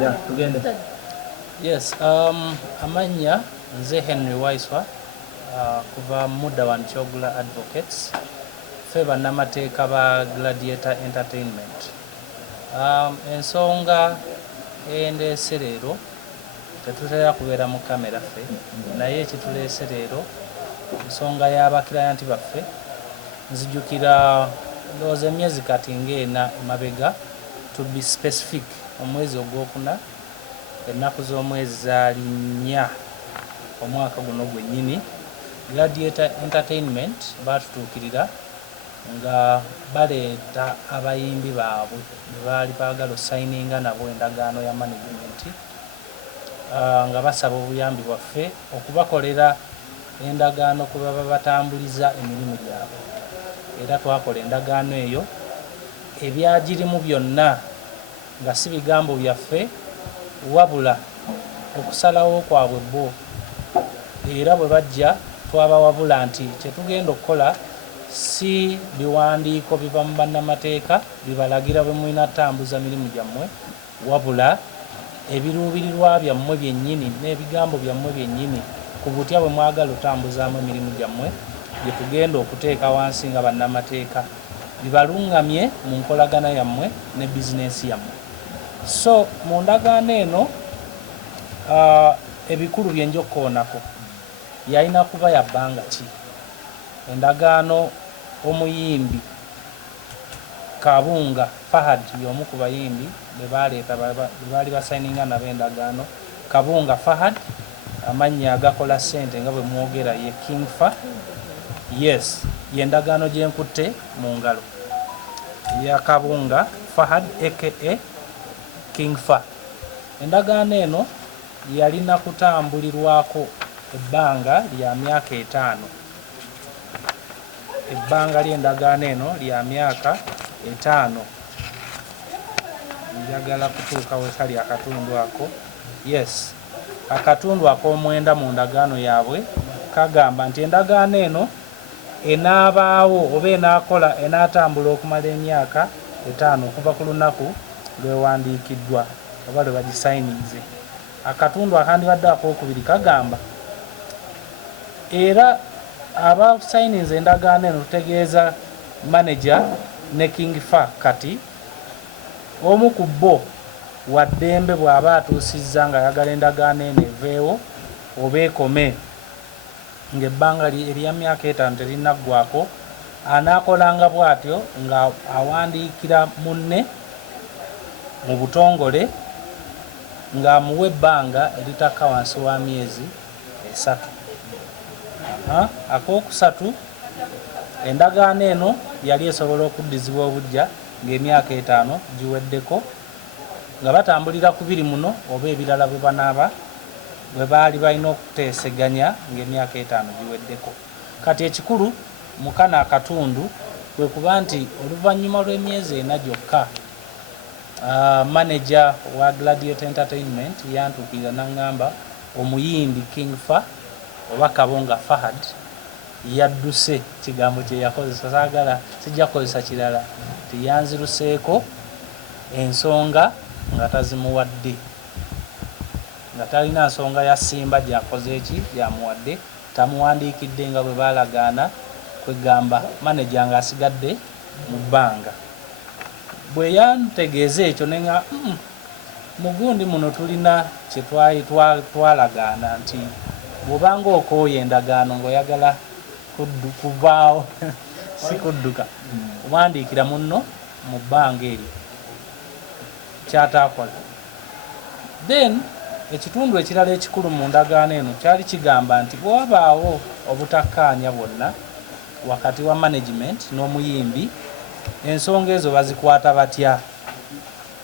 Yeah, tugende. Yes, amanya nze Henry Waiswa kuva Mudda wa Nkyogula Advocates fe bannamateeka ba Gladiator Entertainment. Ensonga endeese leero tetutera kubeera mu kamera ffe naye ekituleese leero ensonga y'abakirayanti baffe nzijukira ndowooza emyezi kati ng'ena emabega, to be specific omwezi ogwokuna ennaku z'omwezi zaali 4 omwaka guno gwennyini Gladiator Entertainment baatutuukirira nga baleeta abayimbi baabwe baali baagala osayininga nabo endagaano ya manegement nga basaba obuyambi bwaffe okubakolera endagaano kwe baba batambuliza emirimu gyabwe. Era twakola endagaano eyo ebyagirimu byonna nga si bigambo byaffe wabula okusalawo kwabwe bo, era bwe bajja twabawabula nti kyetugenda okukola si biwandiiko biva mu bannamateeka bibalagira bwe mulina tambuza mirimu gyammwe, wabula ebiruubirirwa byammwe byennyini n'ebigambo byammwe byennyini ku butya bwe mwagala otambuzaamu emirimu gyammwe bye tugenda okuteeka wansi nga bannamateeka bibalungamye mu nkolagana yammwe ne bizinensi yammwe. So mu ndagaano eno ebikulu bye njokkoonako yalina kuba ya bbanga ki. Endagaano omuyimbi Kabunga Fahad y'omu ku bayimbi be baleeta baali basayininga nabo endagaano. Kabunga Fahad amannya agakola ssente nga bwe mwogera ye King Fa. Yes, y'endagaano gye nkutte mu ngalo ya Kabunga Fahad aka King Fa. Endagaano eno yalina kutambulirwako ebbanga lya myaka 5. Ebbanga ly'endagaano eno lya myaka 5. Njagala kutuuka we kali akatundu ako. Yes, akatundu ak'omwenda mu ndagaano yaabwe kagamba nti endagaano eno enaabaawo oba enaakola enaatambula okumala emyaka 5 okuva ku lunaku lwewandiikiddwa oba lwe bagisayininze. Akatundu akandibadde akokubiri kagamba era abasayininze endagaano eno tutegeeza manager ne King Fa kati omu ku bo waddembe bw'aba atuusizza nga ayagala endagaano eno eveewo oba ekome ng'ebbanga erya myaka 5 terinaggwako, anaakolanga bw'atyo nga awandiikira munne mu butongole ng'amuwa ebbanga eritakka wansi wa myezi 3. Akookusatu endagaano eno yali esobola okuddizibwa obujja ng'emyaka 5 giweddeko nga batambulira ku biri muno oba ebirala bwe banaaba bwe baali balina okuteeseganya ng'emyaka 5 giweddeko. Kati ekikulu mu kano akatundu kwe kuba nti oluvannyuma lw'emyezi 4 gyokka manager wa Gladiator Entertainment yantuukirira n'aŋŋamba omuyimbi King Fa oba Kabunga Fahad yadduse, kigambo kye yakozesa, saagala sijja kukozesa kirala, tiyanziruseeko ensonga nga tazimuwadde, nga talina nsonga ya simba gyakoze eki gyamuwadde, tamuwandiikidde nga bwe baalagaana, kwegamba manager ng'asigadde mu bbanga. Bwe yantegeeza ekyo nenga mugundi muno tulina kye twalagaana nti bw'obanga okooye endagaano ng'oyagala kuvaawo si kudduka wandiikira munno mu bbanga eryo kyataakola. Then ekitundu ekirala ekikulu mu ndagaano eno kyali kigamba nti bw'wabaawo obutakkaanya bwonna wakati wa management n'omuyimbi, ensonga ezo bazikwata batya.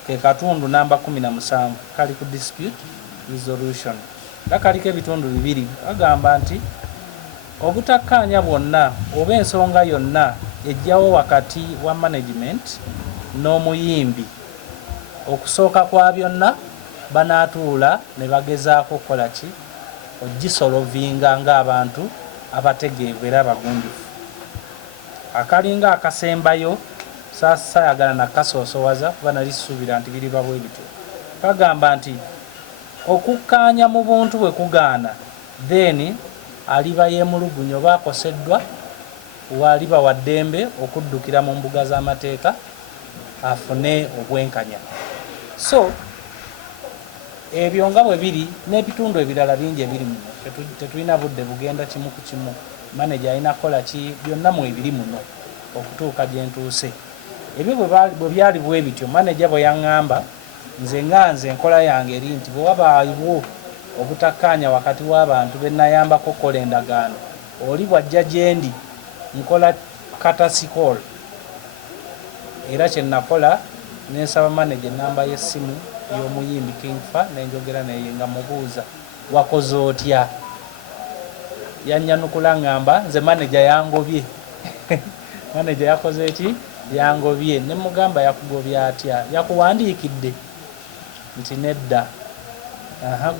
Ke katundu namba 17 kali ku dispute resolution nga kaliko ebitundu 2. Agamba nti obutakkaanya bwonna oba ensonga yonna ejjawo wakati wa management n'omuyimbi, okusooka kwa byonna banaatuula ne bagezaako okukola ki ogisolovinga ng'abantu abategeevu era abagunjufu. Akalinga akasembayo saayagala nakasoosowaza kuba nali suubira nti biriba bwe bityo. kagamba nti okukkaanya mu buntu bwe kugaana then aliba yeemulugunya oba akoseddwa waliba wa ddembe okuddukira mu mbuga z'amateeka afune obwenkanya. So ebyo nga bwe biri n'ebitundu ebirala bingi ebiri muno tetulina budde bugenda kimu ku kimu. Manager alina kukola ki byonna mu ebiri muno okutuuka gye ntuuse. Ebyo bwe byali bwe bityo manager bwe yaŋŋamba nze enkola yange eri nti bwe wabaawo obutakkaanya wakati w'abantu be nayambako okukola endagaano oli bw'ajja gye ndi nkola katasikol era kye nakola nensaba manager ennamba y'essimu y'omuyimbi King Fa nenjogera naye nga mubuuza wakoze otya. Yannyanukula ngamba nze manager yangobye manager yakoze eki yangobye. Ne mugamba yakugobya atya? Yakuwandiikidde? Nti nedda.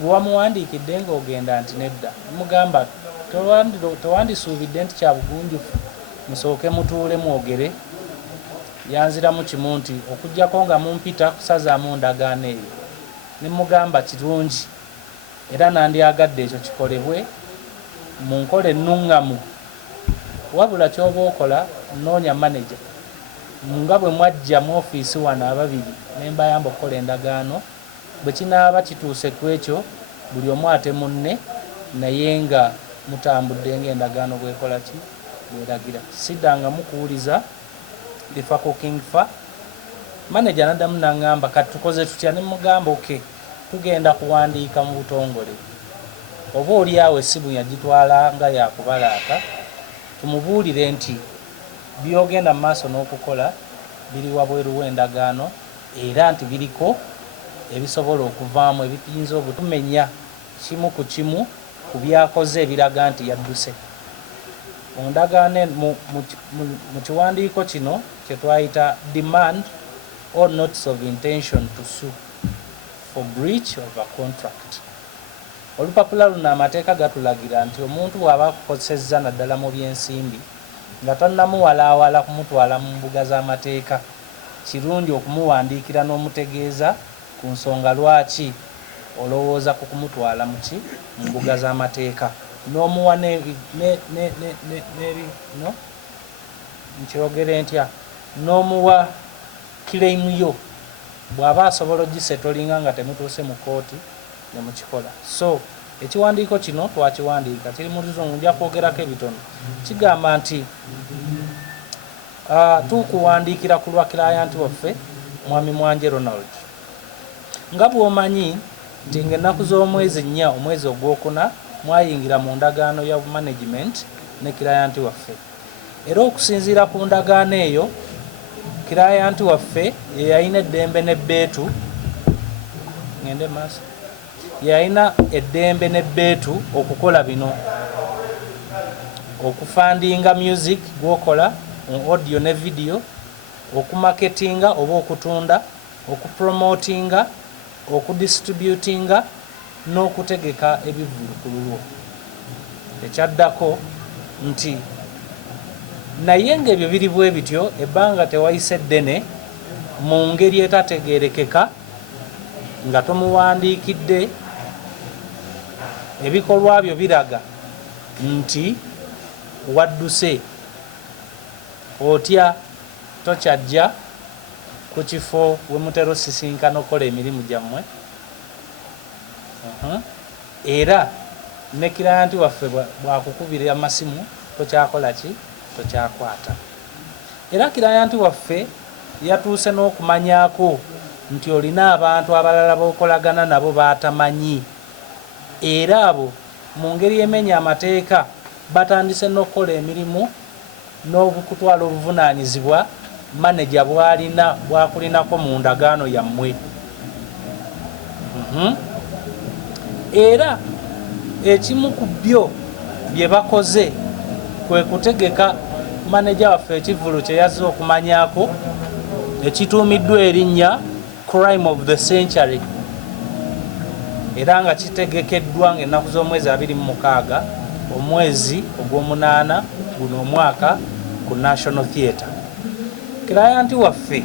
Gwe wamuwandiikidde ng'ogenda? Nti nedda. Mugamba tewandisuubidde nti kya bugunjufu musooke mutuule mwogere? Yanziramu kimu nti okuggyako nga mumpita kusazaamu ndagaano eyo. Ne mugamba kirungi era nandyagadde ekyo kikolebwe mu nkola ennuŋŋamu, wabula ky'oba okola noonya manager nga bwe mwajja mu ofiisi wano ababiri ne mbayamba okukola endagaano. Bwe kinaaba kituuse ku ekyo buli omu ate munne naye nga mutambudde ng'endagaano bwekola ki bweragira. Siddanga mukuwuliza bifa ku King Fa. Manager naddamu n'aŋŋamba kati tukoze tutya? Ne mugamba oke tugenda kuwandiika mu butongole, oba oli awo essimu yagitwala nga yakubalaata, tumubuulire nti byogenda mu maaso n'okukola biri wabweru w'endagaano era nti biriko ebisobola okuvaamu ebiyinza obutumenya kimu ku kimu ku byakoze ebiraga nti yadduse. Ondagaano mu kiwandiiko kino kye twayita demand or notice of intention to sue for breach of a contract. Olupapula luno amateeka gatulagira nti omuntu bw'aba akukosezza naddala mu byensimbi nga tannamuwalaawala kumutwala mu mbuga z'amateeka, kirungi okumuwandiikira n'omutegeeza ku nsonga lwaki olowooza ku kumutwala mu mbuga z'amateeka, n'omuwa nkyogere ntya, n'omuwa claim yo bw'aba asobola ogisetolinga nga temutuuse mu kooti ne mukikola. So ekiwandiiko kino twakiwandiika kiri mu Luzungu, nja kwogerako ebitono. Kigamba nti tukuwandiikira ku lwa client waffe Mwami Mwanje Ronald. Nga bw'omanyi nti ng'ennaku z'omwezi 4 omwezi ogwokuna mwayingira mu ndagaano ya management ne client waffe, era okusinziira ku ndagaano eyo client waffe ye yalina eddembe n'ebbeetu ngende maaso yalina eddembe n'ebbeetu okukola bino: okufandinga music gwokola mu audio ne video, okumarketinga oba okutunda, okupromotinga, okudistributinga n'okutegeka ebivulukululwo. Ekyaddako nti naye ng'ebyo biri bwe bityo ebbanga tewayise ddene mu ngeri etategeerekeka nga tumuwandiikidde, ebikolwa byo biraga nti wadduse, otya tokyajja ku kifo we mutera osisinkana okola emirimu gyammwe. Era ne client waffe bwakukubira amasimu tokyakola ki, tokyakwata. Era client waffe yatuuse n'okumanyaako nti olina abantu abalala b'okolagana nabo batamanyi, era abo mu ngeri emenya amateeka batandise n'okukola emirimu n'okutwala obuvunaanyizibwa manager bwakulinako mu ndagaano yammwe. Era ekimu ku byo bye bakoze kwe kutegeka manager waffe ekivulu kye yazze okumanyaako ekituumiddwa erinnya crime of the century, era nga kitegekeddwa ng'ennaku z'omwezi 26 omwezi ogw'omunaana guno omwaka ku National Theatre. Client waffe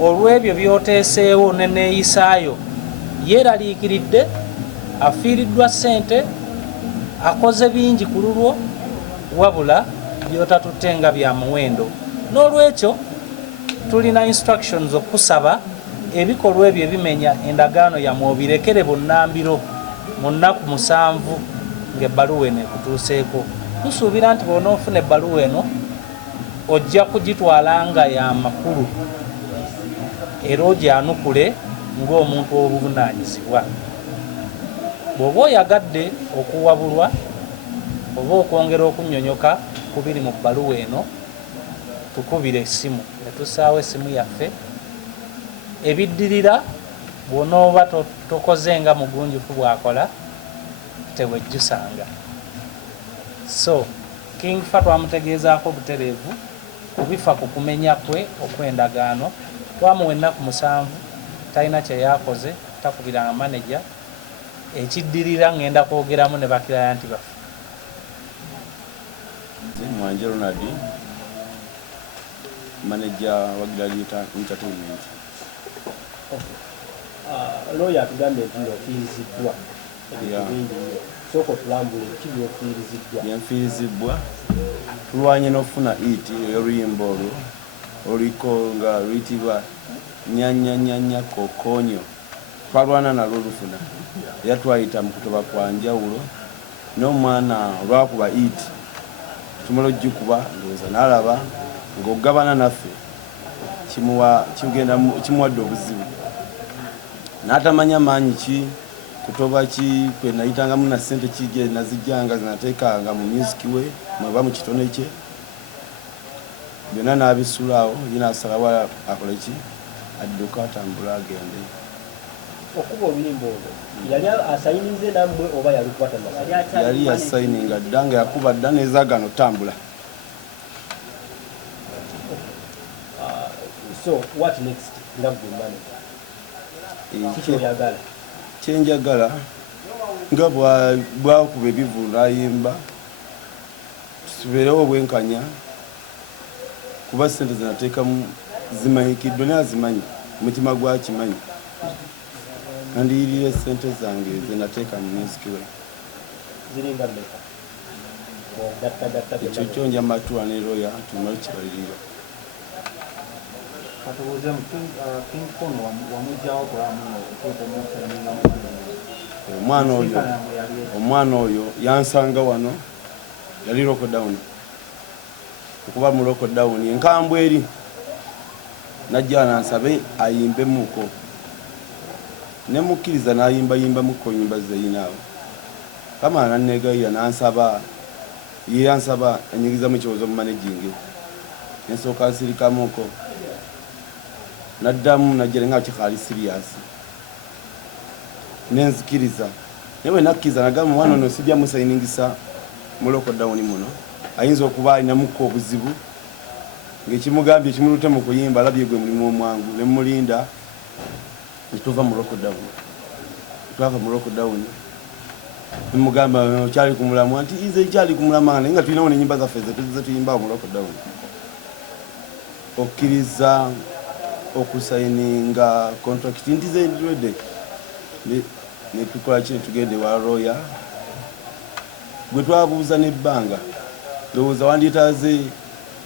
olw'ebyo by'oteeseewo ne neeyisaayo yeeraliikiridde, afiiriddwa ssente, akoze bingi ku lulwo, wabula by'otatutte nga bya muwendo. N'olwekyo tulina instructions okusaba ebikolwa ebyo ebimenya endagaano yammwe obirekere bunnambiro mu nnaku 7 ng'ebbaluwa eno ekutuuseeko. Tusuubira nti bw'onoofuna ebbaluwa eno ojja kugitwala nga ya makulu era ogyanukule ng'omuntu w'obuvunaanyizibwa. Bw'oba oyagadde okuwabulwa oba okwongera okunnyonnyoka ku biri mu bbaluwa eno, tukubire essimu ne tussaawo essimu yaffe. Ebiddirira bw'onooba tokoze nga mugunjufu bw'akola tewejjusanga. So King Fa twamutegeezaako butereevu kubifa ku kumenya kwe okw'endagaano. Twamuwa ennaku 7 talina kye yakoze, takubiranga maneja. Ekiddirira ngenda kwogeramu ne bakirayanti baffe. Mwanje Ronald, manager wa Gladiator Entertainment. Lawyer atugambye nti ofiiriziddwa. Soko tulambule kibi ofiiriziddwa. Yanfiirizibwa tulwanye n'okufuna iti oluyimba olwo oliko nga luyitibwa nyanyanyanya kokonyo. Twalwana nalwo olufuna era twayita mu kutoba kwa njawulo n'omwana olwakuba iti tumala ojjikuba ndowooza n'alaba ng'ogabana naffe kimuwadde obuzibu n'atamanya maanyi ki kutoba ki kwe nayitangamu na ssente ki gye nazijjanga zinateekanga mu music we mweba mu kitone kye byonna n'abisulaawo ye n'asalawo akole ki adduka atambula agende. Okuba oluyimba olwo yali asayininze nammwe oba yalukwata nasa? Yali yasayininga dda nga yakuba dda n'ezaagano tambula. So what next? Kyenjagala nga bwakuba ebivu n'ayimba tusubirewo obwenkanya kuba ssente zinateekamu zimanyikiddwe naye azimanyi omutima gwakimanyi andiyirire ssente zange zenateeka mu music we. Ekyo kyonja matuwa ne lawyer tumale kibalirira. Omwana oyo yansanga wano yali lockdown okuba mu lockdown enkambwe eri najja nansabe ayimbemuko nemukkiriza n'ayimbayimba muko nyimba zeyinaawo kama nanneegayira nansaba ye yansaba anyigiza mu kiwozo mu managing ensooka nsirikamuko naddamu najjere nga kikaali serious nenzikiriza naye nakkiriza nagamba omwana ono sijja musayiningisa mu lockdown muno ayinza okuba alinamuko obuzibu ng'ekimugambye ekimulute mu kuyimba alabye gwe mulimu omwangu ne mulinda tuva mu lockdown. Twava mu lockdown nemugamba okyali ku mulamu nti nze kyali ku mulamu naye nga tulinawo n'ennyimba zaffe ze tuyimbawo mu lockdown. Okkiriza okusayininga contract nti ze ndwedde ne tukola kino tugende wa lawyer gwe twabuuza n'ebbanga ndowooza wandyetaaze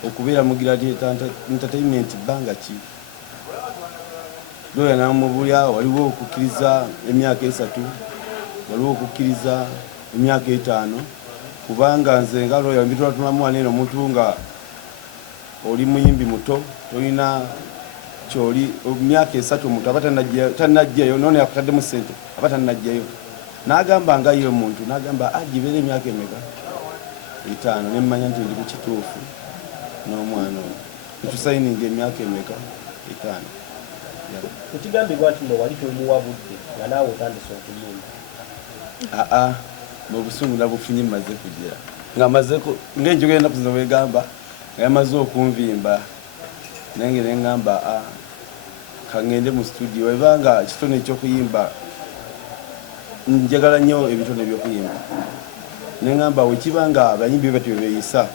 okubeera mu Gladiator Entertainment bbanga ki lawyer namubulya waliwo okukkiriza emyaka 3 waliwo okukkiriza emyaka 5 kubanga nze nga lawyer mbitwatulamu waneeno omuntu nga oli muyimbi muto tolina kyoli emyaka 3 omuntu aba tannajjayo noone yakutaddemu ssente aba tannajjayo n'agamba nga ye omuntu n'agamba agibeera emyaka emeka 5 nemmanya nti ndi ku kituufu n'omwana oyo etusayininga emyaka emeka 5. Ekigambibwa nti wali tomuwabudde nga naawe otandise okuyimba. Mu busungu nabufunye mmaze kugira nga mazeko ng'enjogo ennaku zino bwegamba nga yamaze okunvimba nange ne ngamba kangende mu studio ebanga kitone ekyokuyimba njagala nnyo ebitone by'okuyimba ne ngamba wekibanga abayimbi bwe beeyisa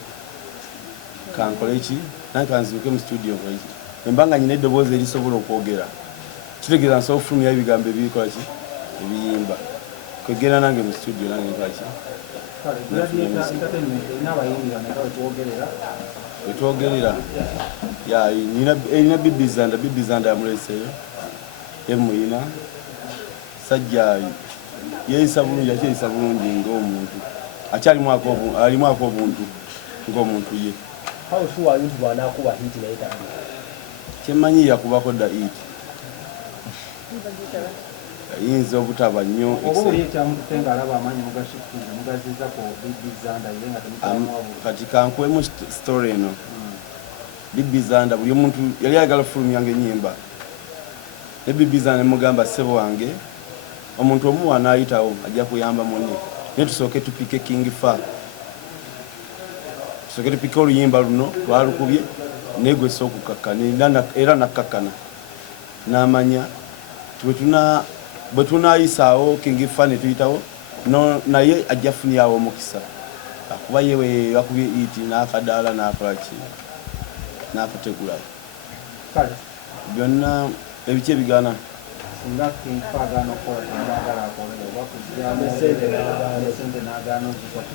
kankole ki nange kanzibuke mu studio embanga nyina eddoboozi erisobola okwogera kitegeeza nsobola okufulumya ebigambo ebirikola ki ebiyimba kwegera nange mu studio nange ntwaki wetwogerera nina bibizanda yamuleseyo emuyina sajja yeeyisa bulungi akyeyisa bulungi ng'omuntu alimwako obuntu ng'omuntu ye kyemmanyi yakubako dda it ayinza obutaba nnyo kati kankwemu story eno bibizanda buli omuntu yali ayagala fulumyanga ennyimba ne bibizanda nemugamba ssebo wange omuntu omuwa n'ayitawo ajja kuyamba munne naye tusooke tupike King Fa tusooke tupike oluyimba luno lwalukubye negwesa okukakkana era nakkakkana n'amanya bwe tunayisaawo King Fa ne tuyitawo naye ajja funyawo omukisa akuba yewe bakubye iti n'akadaala n'akolaki n'akategula byonna ebiki ebigaana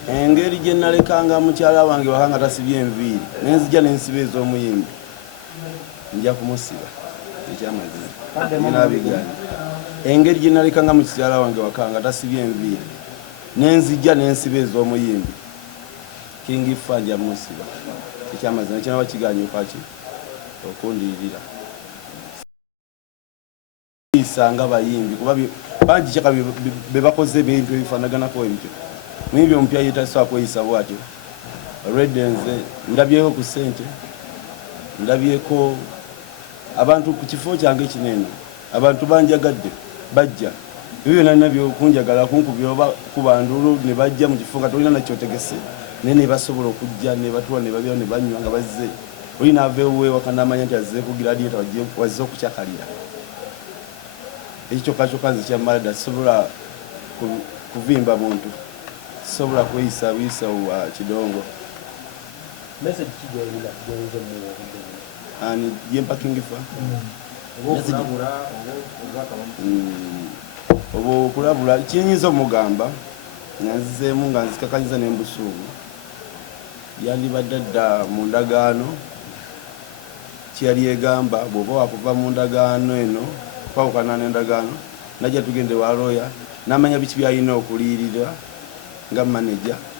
engeri gye nalekanga mukyala wange waka nga tasibye enviiri nenzija nensiba ez'omuyimbi nja kumusiba ekyamazima nabigani engeri gye nalekanga mukyala wange waka nga tasibye enviiri nenzija nensiba ez'omuyimbi King Fa nja musiba ekyamazima kinaba kiganyukaki okundiirira isanga bayimbi kuba bangi kyaka bebakoze ebintu ebifanaganako ebityo naye ompya yetasobola kweyisa bwatyo already nze ndabyeko ku ssente ndabyeko abantu ku kifo kyange kinene abantu banjagadde bajja ebyo byonna byokunjagala kunkubya oba kubandulu ne bajja mu kifo nga tolina nakyotegese naye ne basobola okujja ne batuwa ne babyawo ne banywa nga bazze oli naaveewo ewaka n'amanya nti azze ku Gladiator wazze okukyakalira ekyo kyokka nze kyammala dda sobola kuvimba muntu sobola kweyisa buyisa wa kidongo ani yempa King Fa obo okulabula kinyinza omugamba nanzizeemu nga nzikakanyiza n'embusuubu yandibadde dda mu ndagaano kyeyali egamba bw'oba wakuva mu ndagaano eno kwawukana n'endagaano najja tugende wa lawyer n'amanya biki byalina okuliyirira nga manager